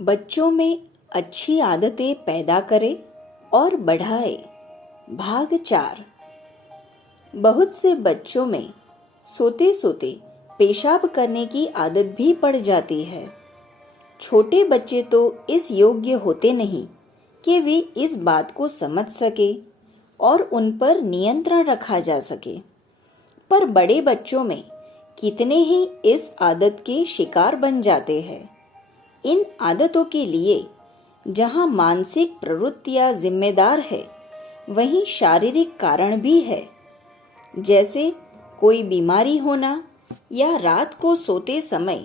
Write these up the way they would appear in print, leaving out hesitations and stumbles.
बच्चों में अच्छी आदतें पैदा करे और बढ़ाए। भाग 4। बहुत से बच्चों में सोते सोते पेशाब करने की आदत भी पड़ जाती है। छोटे बच्चे तो इस योग्य होते नहीं कि वे इस बात को समझ सके और उन पर नियंत्रण रखा जा सके, पर बड़े बच्चों में कितने ही इस आदत के शिकार बन जाते हैं। इन आदतों के लिए जहाँ मानसिक प्रवृत्तियाँ जिम्मेदार है, वहीं शारीरिक कारण भी है, जैसे कोई बीमारी होना या रात को सोते समय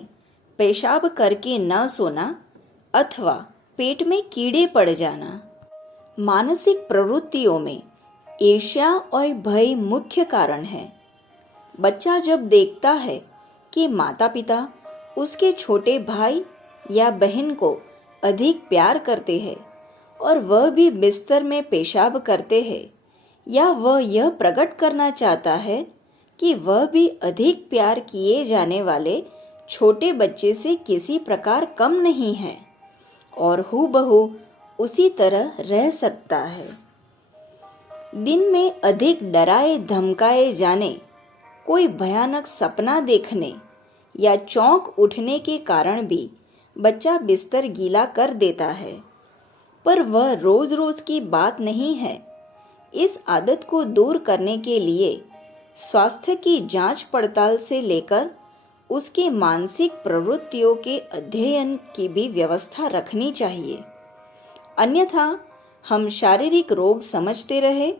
पेशाब करके न सोना अथवा पेट में कीड़े पड़ जाना। मानसिक प्रवृत्तियों में ईर्ष्या और भय मुख्य कारण है। बच्चा जब देखता है कि माता पिता उसके छोटे भाई या बहन को अधिक प्यार करते हैं और वह भी बिस्तर में पेशाब करते हैं, या वह यह प्रकट करना चाहता है कि वह भी अधिक प्यार किए जाने वाले छोटे बच्चे से किसी प्रकार कम नहीं है और हूबहू उसी तरह रह सकता है। दिन में अधिक डराए धमकाए जाने, कोई भयानक सपना देखने या चौंक उठने के कारण भी बच्चा बिस्तर गीला कर देता है, पर वह रोज रोज की बात नहीं है। इस आदत को दूर करने के लिए स्वास्थ्य की जांच पड़ताल से लेकर उसके मानसिक प्रवृत्तियों के अध्ययन की भी व्यवस्था रखनी चाहिए। अन्यथा हम शारीरिक रोग समझते रहे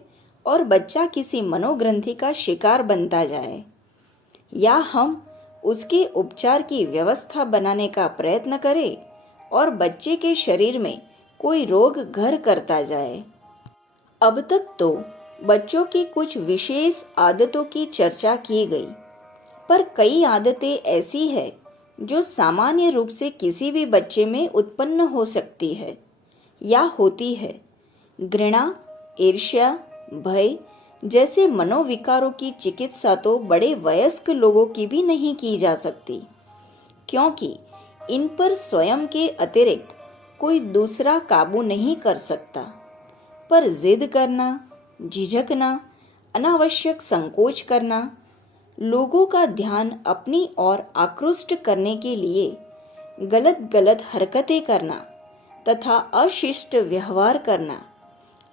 और बच्चा किसी मनोग्रंथि का शिकार बनता जाए, या हम उसके उपचार की व्यवस्था बनाने का प्रयत्न करें और बच्चे के शरीर में कोई रोग घर करता जाए। अब तक तो बच्चों की कुछ विशेष आदतों की चर्चा की गई, पर कई आदतें ऐसी है जो सामान्य रूप से किसी भी बच्चे में उत्पन्न हो सकती है या होती है। घृणा, ईर्ष्या, भय जैसे मनोविकारों की चिकित्सा तो बड़े वयस्क लोगों की भी नहीं की जा सकती, क्योंकि इन पर स्वयं के अतिरिक्त कोई दूसरा काबू नहीं कर सकता। पर जिद करना, झिझकना, अनावश्यक संकोच करना, लोगों का ध्यान अपनी ओर आकृष्ट करने के लिए गलत गलत हरकतें करना तथा अशिष्ट व्यवहार करना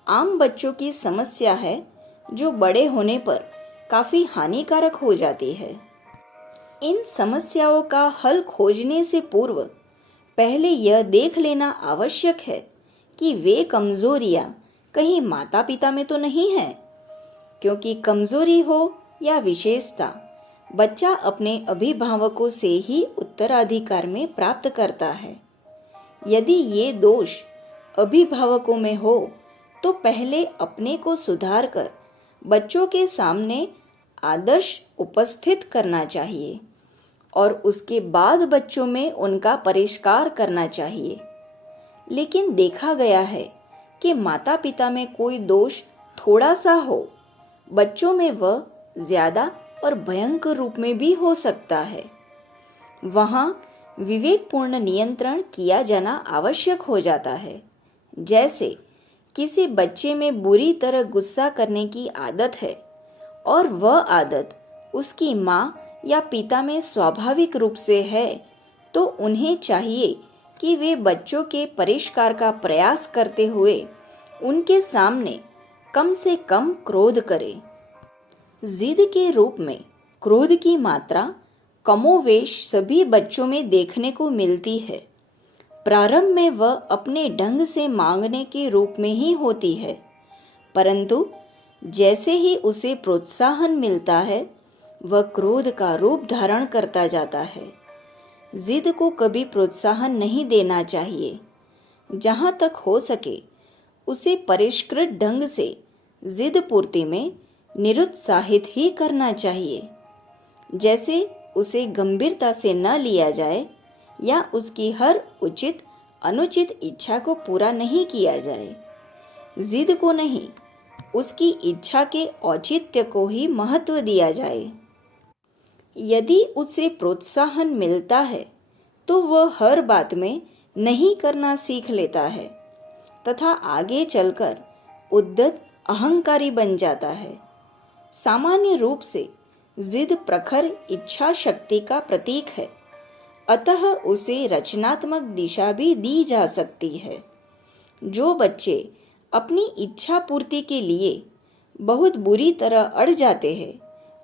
आम बच्चों की समस्या है, जो बड़े होने पर काफी हानिकारक हो जाती है। इन समस्याओं का हल खोजने से पूर्व पहले यह देख लेना आवश्यक है कि वे कमजोरियां कहीं माता पिता में तो नहीं है, क्योंकि कमजोरी हो या विशेषता बच्चा अपने अभिभावकों से ही उत्तराधिकार में प्राप्त करता है। यदि ये दोष अभिभावकों में हो तो पहले अपने को सुधार कर बच्चों के सामने आदर्श उपस्थित करना चाहिए और उसके बाद बच्चों में उनका परिष्कार करना चाहिए। लेकिन देखा गया है कि माता पिता में कोई दोष थोड़ा सा हो, बच्चों में वह ज्यादा और भयंकर रूप में भी हो सकता है। वहां विवेकपूर्ण नियंत्रण किया जाना आवश्यक हो जाता है। जैसे किसी बच्चे में बुरी तरह गुस्सा करने की आदत है और वह आदत उसकी माँ या पिता में स्वाभाविक रूप से है, तो उन्हें चाहिए कि वे बच्चों के परिष्कार का प्रयास करते हुए उनके सामने कम से कम क्रोध करें। जिद के रूप में क्रोध की मात्रा कमोवेश सभी बच्चों में देखने को मिलती है। प्रारंभ में वह अपने ढंग से मांगने के रूप में ही होती है, परंतु जैसे ही उसे प्रोत्साहन मिलता है, वह क्रोध का रूप धारण करता जाता है। जिद को कभी प्रोत्साहन नहीं देना चाहिए। जहाँ तक हो सके उसे परिष्कृत ढंग से जिद पूर्ति में निरुत्साहित ही करना चाहिए। जैसे उसे गंभीरता से न लिया जाए या उसकी हर उचित अनुचित इच्छा को पूरा नहीं किया जाए। जिद को नहीं, उसकी इच्छा के औचित्य को ही महत्व दिया जाए। यदि उसे प्रोत्साहन मिलता है तो वह हर बात में नहीं करना सीख लेता है तथा आगे चलकर उद्यत अहंकारी बन जाता है। सामान्य रूप से जिद प्रखर इच्छा शक्ति का प्रतीक है, अतः उसे रचनात्मक दिशा भी दी जा सकती है। जो बच्चे अपनी इच्छा पूर्ति के लिए बहुत बुरी तरह अड़ जाते हैं,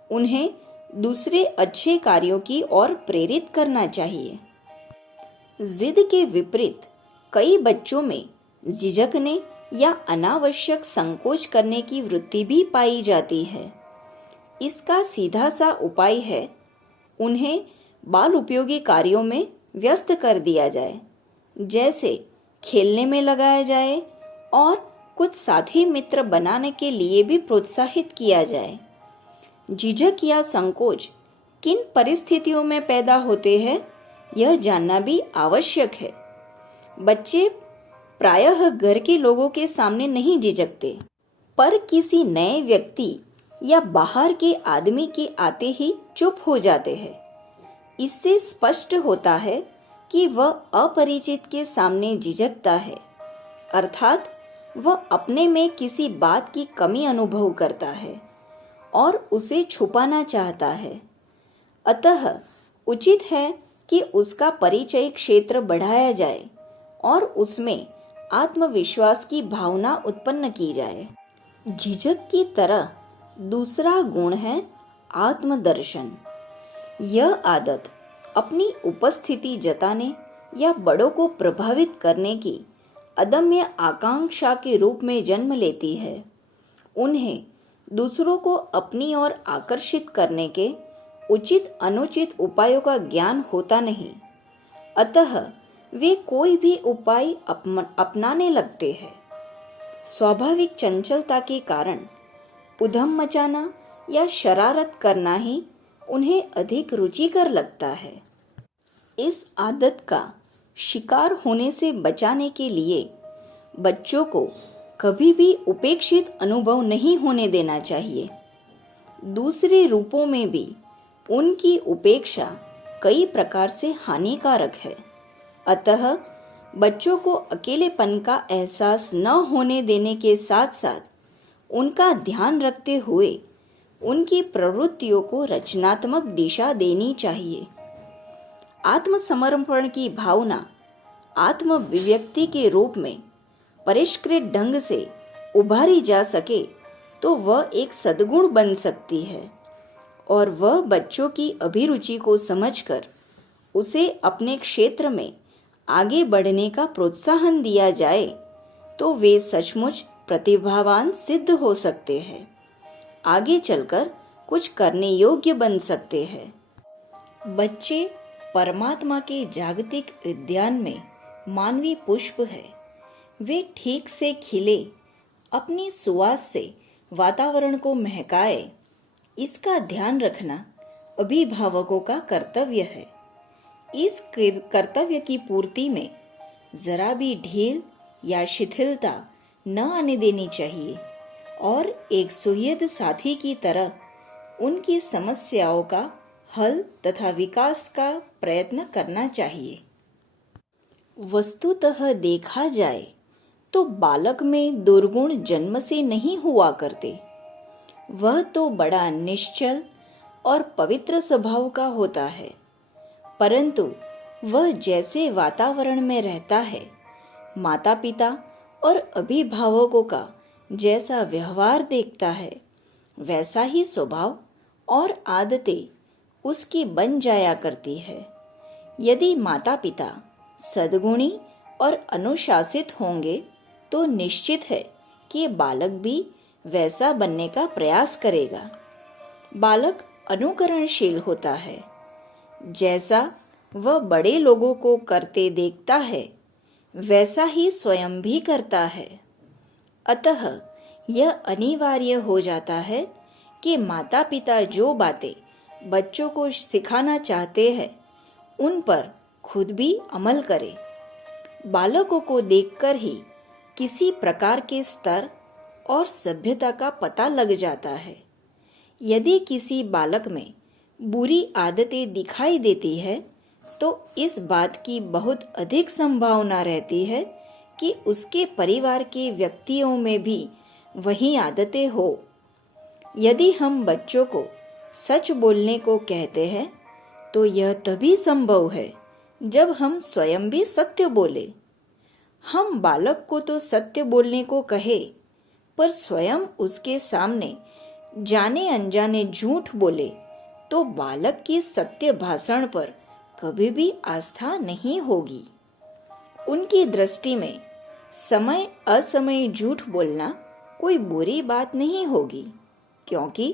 उन्हें दूसरे अच्छे कार्यों की ओर प्रेरित करना चाहिए। जिद के विपरीत कई बच्चों में झिझकने या अनावश्यक संकोच करने की वृत्ति भी पाई जाती है। इसका सीधा सा उपाय है उन्हें बाल उपयोगी कार्यों में व्यस्त कर दिया जाए, जैसे खेलने में लगाया जाए और कुछ साथी मित्र बनाने के लिए भी प्रोत्साहित किया जाए। झिझक या संकोच किन परिस्थितियों में पैदा होते हैं, यह जानना भी आवश्यक है। बच्चे प्रायः घर के लोगों के सामने नहीं झिझकते, पर किसी नए व्यक्ति या बाहर के आदमी के आते ही चुप हो जाते हैं। इससे स्पष्ट होता है कि वह अपरिचित के सामने झिझकता है, अर्थात वह अपने में किसी बात की कमी अनुभव करता है और उसे छुपाना चाहता है। अतः उचित है कि उसका परिचय क्षेत्र बढ़ाया जाए और उसमें आत्मविश्वास की भावना उत्पन्न की जाए। झिझक की तरह दूसरा गुण है आत्मदर्शन। यह आदत अपनी उपस्थिति जताने या बड़ों को प्रभावित करने की अदम्य आकांक्षा के रूप में जन्म लेती है। उन्हें दूसरों को अपनी ओर आकर्षित करने के उचित अनुचित उपायों का ज्ञान होता नहीं, अतः वे कोई भी उपाय अपनाने लगते हैं। स्वाभाविक चंचलता के कारण उधम मचाना या शरारत करना ही उन्हें अधिक रुचिकर लगता है। इस आदत का शिकार होने से बचाने के लिए बच्चों को कभी भी उपेक्षित अनुभव नहीं होने देना चाहिए। दूसरे रूपों में भी उनकी उपेक्षा कई प्रकार से हानिकारक है, अतः बच्चों को अकेलेपन का एहसास न होने देने के साथ साथ उनका ध्यान रखते हुए उनकी प्रवृत्तियों को रचनात्मक दिशा देनी चाहिए। आत्मसमर्पण की भावना आत्म अभिव्यक्ति के रूप में परिष्कृत ढंग से उभारी जा सके तो वह एक सद्गुण बन सकती है और वह बच्चों की अभिरुचि को समझकर उसे अपने क्षेत्र में आगे बढ़ने का प्रोत्साहन दिया जाए तो वे सचमुच प्रतिभावान सिद्ध हो सकते हैं, आगे चलकर कुछ करने योग्य बन सकते हैं। बच्चे परमात्मा के जागतिक उद्यान में मानवीय पुष्प है। वे ठीक से खिले, अपनी सुवास से वातावरण को महकाए, इसका ध्यान रखना अभिभावकों का कर्तव्य है। इस कर्तव्य की पूर्ति में जरा भी ढील या शिथिलता न आने देनी चाहिए और एक सुहृद साथी की तरह उनकी समस्याओं का हल तथा विकास का प्रयत्न करना चाहिए। वस्तुतः देखा जाए तो बालक में दुर्गुण जन्म से नहीं हुआ करते। वह तो बड़ा निश्चल और पवित्र स्वभाव का होता है, परंतु वह जैसे वातावरण में रहता है, माता पिता और अभिभावकों का जैसा व्यवहार देखता है, वैसा ही स्वभाव और आदतें उसकी बन जाया करती है। यदि माता पिता सद्गुणी और अनुशासित होंगे तो निश्चित है कि बालक भी वैसा बनने का प्रयास करेगा। बालक अनुकरणशील होता है। जैसा वह बड़े लोगों को करते देखता है, वैसा ही स्वयं भी करता है। अतः यह अनिवार्य हो जाता है कि माता पिता जो बातें बच्चों को सिखाना चाहते हैं, उन पर खुद भी अमल करें। बालकों को देखकर ही किसी प्रकार के स्तर और सभ्यता का पता लग जाता है। यदि किसी बालक में बुरी आदतें दिखाई देती है तो इस बात की बहुत अधिक संभावना रहती है कि उसके परिवार के व्यक्तियों में भी वही आदतें हो। यदि हम बच्चों को सच बोलने को कहते हैं तो यह तभी संभव है जब हम स्वयं भी सत्य बोले। हम बालक को तो सत्य बोलने को कहे, पर स्वयं उसके सामने जाने अनजाने झूठ बोले तो बालक की सत्य भाषण पर कभी भी आस्था नहीं होगी। उनकी दृष्टि में समय असमय झूठ बोलना कोई बुरी बात नहीं होगी, क्योंकि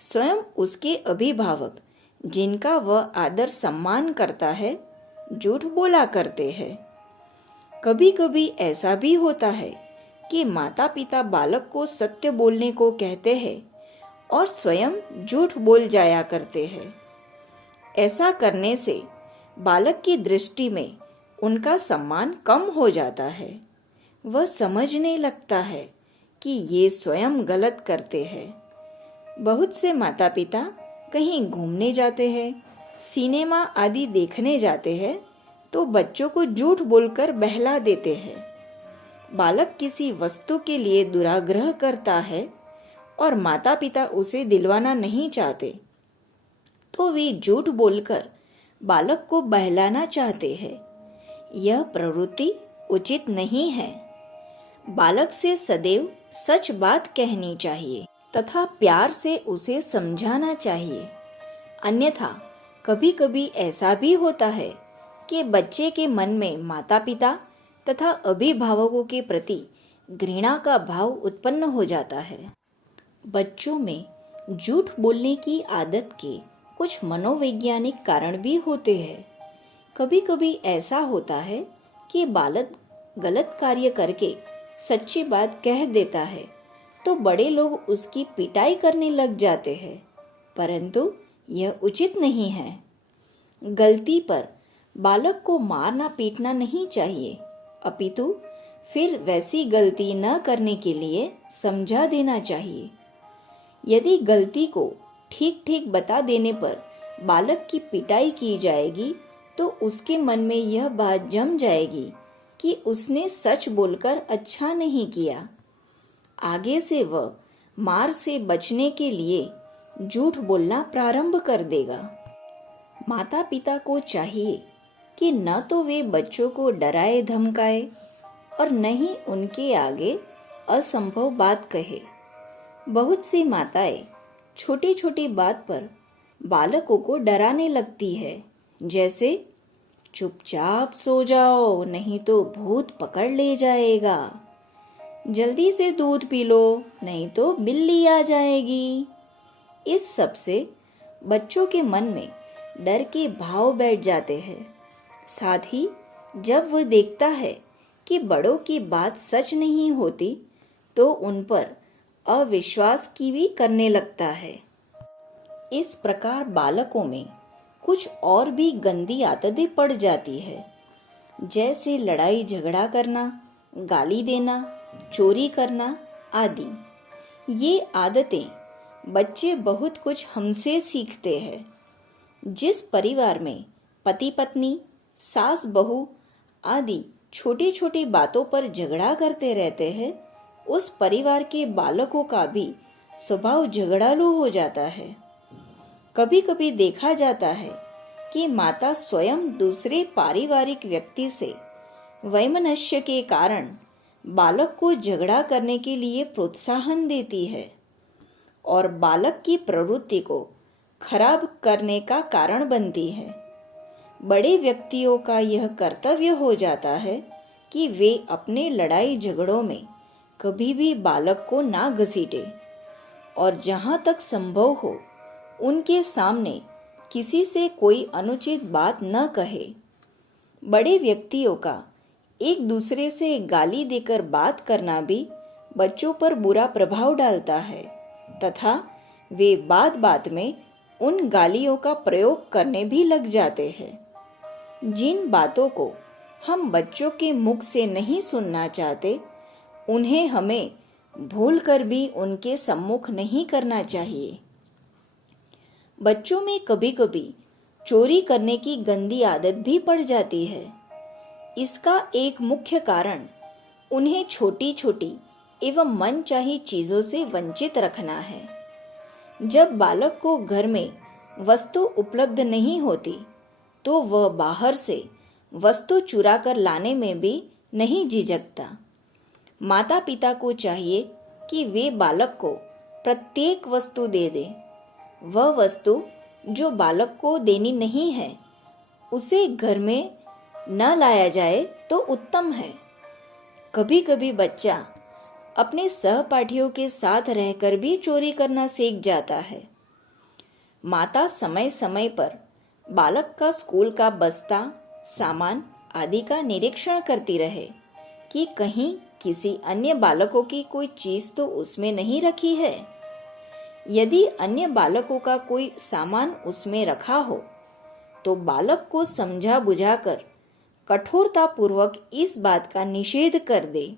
स्वयं उसके अभिभावक जिनका वह आदर सम्मान करता है झूठ बोला करते हैं। कभी कभी ऐसा भी होता है कि माता पिता बालक को सत्य बोलने को कहते हैं और स्वयं झूठ बोल जाया करते हैं। ऐसा करने से बालक की दृष्टि में उनका सम्मान कम हो जाता है। वह समझने लगता है कि ये स्वयं गलत करते हैं। बहुत से माता पिता कहीं घूमने जाते हैं, सिनेमा आदि देखने जाते हैं तो बच्चों को झूठ बोलकर बहला देते हैं। बालक किसी वस्तु के लिए दुराग्रह करता है और माता पिता उसे दिलवाना नहीं चाहते तो वे झूठ बोलकर बालक को बहलाना चाहते हैं। यह प्रवृत्ति उचित नहीं है। बालक से सदैव सच बात कहनी चाहिए तथा प्यार से उसे समझाना चाहिए। अन्यथा कभी कभी ऐसा भी होता है कि बच्चे के मन में माता पिता तथा अभिभावकों के प्रति घृणा का भाव उत्पन्न हो जाता है। बच्चों में झूठ बोलने की आदत के कुछ मनोवैज्ञानिक कारण भी होते हैं। कभी कभी ऐसा होता है कि बालक गलत कार्य करके सच्ची बात कह देता है तो बड़े लोग उसकी पिटाई करने लग जाते हैं, परंतु यह उचित नहीं है। गलती पर बालक को मारना पीटना नहीं चाहिए, अपितु फिर वैसी गलती न करने के लिए समझा देना चाहिए। यदि गलती को ठीक ठीक बता देने पर बालक की पिटाई की जाएगी तो उसके मन में यह बात जम जाएगी कि उसने सच बोलकर अच्छा नहीं किया। आगे से वह मार से बचने के लिए झूठ बोलना प्रारंभ कर देगा। माता पिता को चाहिए कि न तो वे बच्चों को डराए धमकाए और न ही उनके आगे असंभव बात कहे। बहुत सी माताएं छोटी छोटी बात पर बालकों को डराने लगती है, जैसे चुपचाप सो जाओ नहीं तो भूत पकड़ ले जाएगा, जल्दी से दूध पी लो नहीं तो बिल्ली आ जाएगी। इस सब से बच्चों के मन में डर के भाव बैठ जाते हैं। साथ ही जब वह देखता है कि बड़ों की बात सच नहीं होती तो उन पर अविश्वास की भी करने लगता है। इस प्रकार बालकों में कुछ और भी गंदी आदतें पड़ जाती है, जैसे लड़ाई झगड़ा करना, गाली देना, चोरी करना आदि। ये आदतें बच्चे बहुत कुछ हमसे सीखते हैं। जिस परिवार में पति पत्नी, सास बहू आदि छोटी छोटी बातों पर झगड़ा करते रहते हैं, उस परिवार के बालकों का भी स्वभाव झगड़ालू हो जाता है। कभी कभी देखा जाता है कि माता स्वयं दूसरे पारिवारिक व्यक्ति से वैमनस्य के कारण बालक को झगड़ा करने के लिए प्रोत्साहन देती है और बालक की प्रवृत्ति को खराब करने का कारण बनती है। बड़े व्यक्तियों का यह कर्तव्य हो जाता है कि वे अपने लड़ाई झगड़ों में कभी भी बालक को ना घसीटे और जहां तक संभव हो उनके सामने किसी से कोई अनुचित बात न कहे। बड़े व्यक्तियों का एक दूसरे से गाली देकर बात करना भी बच्चों पर बुरा प्रभाव डालता है तथा वे बात बात में उन गालियों का प्रयोग करने भी लग जाते हैं। जिन बातों को हम बच्चों के मुख से नहीं सुनना चाहते, उन्हें हमें भूलकर भी उनके सम्मुख नहीं करना चाहिए। बच्चों में कभी कभी चोरी करने की गंदी आदत भी पड़ जाती है। इसका एक मुख्य कारण उन्हें छोटी छोटी एवं मनचाही चीजों से वंचित रखना है। जब बालक को घर में वस्तु उपलब्ध नहीं होती तो वह बाहर से वस्तु चुरा कर लाने में भी नहीं झिझकता। माता पिता को चाहिए कि वे बालक को प्रत्येक वस्तु दे दें। वह वस्तु जो बालक को देनी नहीं है उसे घर में न लाया जाए तो उत्तम है। कभी कभी बच्चा अपने सहपाठियों के साथ रहकर भी चोरी करना सीख जाता है। माता समय समय पर बालक का स्कूल का बस्ता, सामान आदि का निरीक्षण करती रहे कि कहीं किसी अन्य बालकों की कोई चीज तो उसमें नहीं रखी है। यदि अन्य बालकों का कोई सामान उसमें रखा हो तो बालक को समझा बुझाकर कठोरता पूर्वक इस बात का निषेध कर दे,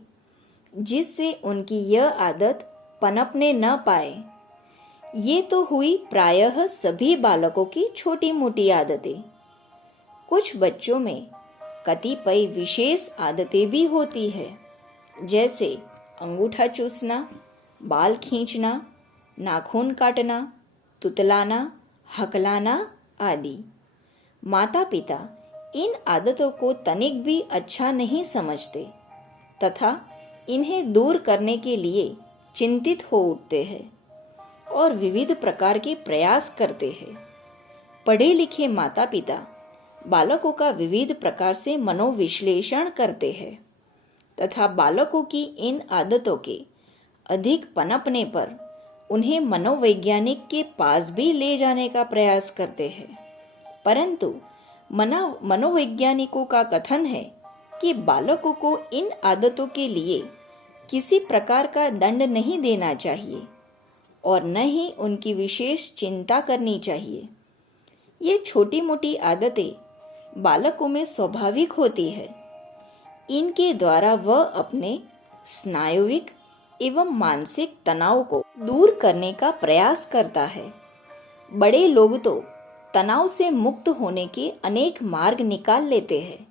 जिससे उनकी यह आदत पनपने न पाए। ये तो हुई प्रायः सभी बालकों की छोटी मोटी आदतें। कुछ बच्चों में कतिपय विशेष आदतें भी होती है, जैसे अंगूठा चूसना, बाल खींचना, नाखून काटना, तुतलाना, हकलाना आदि। माता पिता इन आदतों को तनिक भी अच्छा नहीं समझते तथा इन्हें दूर करने के लिए चिंतित हो उठते हैं और विविध प्रकार के प्रयास करते हैं। पढ़े लिखे माता पिता बालकों का विविध प्रकार से मनोविश्लेषण करते हैं तथा बालकों की इन आदतों के अधिक पनपने पर उन्हें मनोवैज्ञानिक के पास भी ले जाने का प्रयास करते हैं। परंतु मनोवैज्ञानिकों का कथन है कि बालकों को इन आदतों के लिए किसी प्रकार का दंड नहीं देना चाहिए और न ही उनकी विशेष चिंता करनी चाहिए। ये छोटी मोटी आदतें बालकों में स्वाभाविक होती है। इनके द्वारा वह अपने स्नायुविक एवं मानसिक तनाव को दूर करने का प्रयास करता है। बड़े लोग तो तनाव से मुक्त होने के अनेक मार्ग निकाल लेते हैं,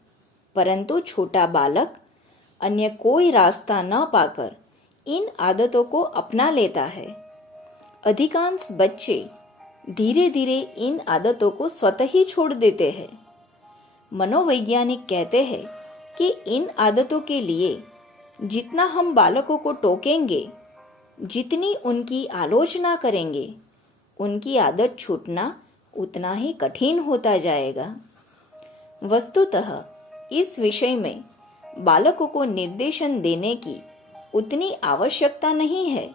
परंतु छोटा बालक अन्य कोई रास्ता न पाकर इन आदतों को अपना लेता है। अधिकांश बच्चे धीरे धीरे इन आदतों को स्वतः ही छोड़ देते हैं। मनोवैज्ञानिक कहते हैं कि इन आदतों के लिए जितना हम बालकों को टोकेंगे, जितनी उनकी आलोचना करेंगे, उनकी आदत छूटना उतना ही कठिन होता जाएगा। वस्तुतः इस विषय में बालकों को निर्देशन देने की उतनी आवश्यकता नहीं है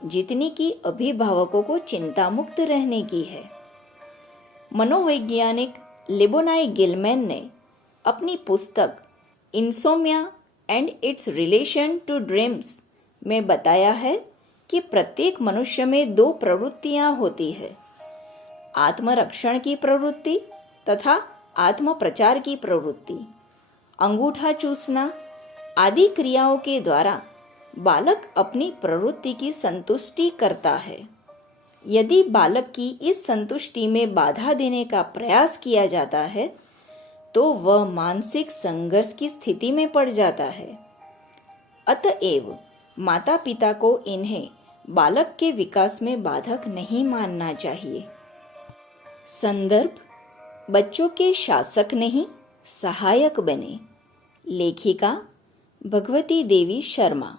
जितनी कि अभिभावकों को चिंता मुक्त रहने की है। मनोवैज्ञानिक लिबोनाई गिलमैन ने अपनी पुस्तक insomnia and its relation to dreams में बताया है कि प्रत्येक मनुष्य में दो प्रवृत्तियां होती है, आत्मरक्षण की प्रवृत्ति तथा आत्म प्रचार की प्रवृत्ति। अंगूठा चूसना आदि क्रियाओं के द्वारा बालक अपनी प्रवृत्ति की संतुष्टि करता है। यदि बालक की इस संतुष्टि में बाधा देने का प्रयास किया जाता है तो वह मानसिक संघर्ष की स्थिति में पड़ जाता है। अतएव माता पिता को इन्हें बालक के विकास में बाधक नहीं मानना चाहिए। संदर्भ: बच्चों के शासक नहीं, सहायक बने। लेखिका: भगवती देवी शर्मा।